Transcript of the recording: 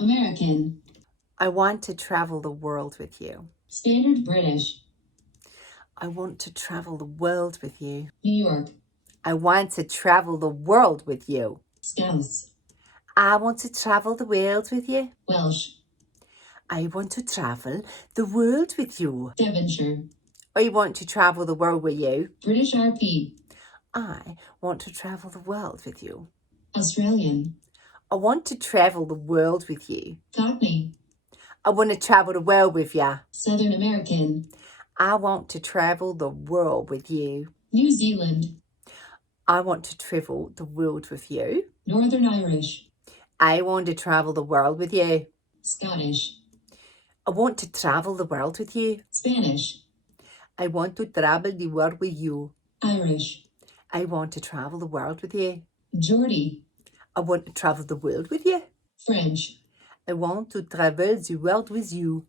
American. I want to travel the world with you. Standard British. I want to travel the world with you. New York. I want to travel the world with you. Scouse. I want to travel the world with you. Welsh. I want to travel the world with you. Devonshire. I want to travel the world with you. British RP. I want to travel the world with you. Australian. I want to travel the world with you. Cockney. I want to travel the world with you. Southern American. I want to travel the world with you. New Zealand. I want to travel the world with you. Northern Irish. I want to travel the world with you. Scottish. I want to travel the world with you. Spanish. I want to travel the world with you. Irish. I want to travel the world with you. Geordie. I want to travel the world with you. French. I want to travel the world with you.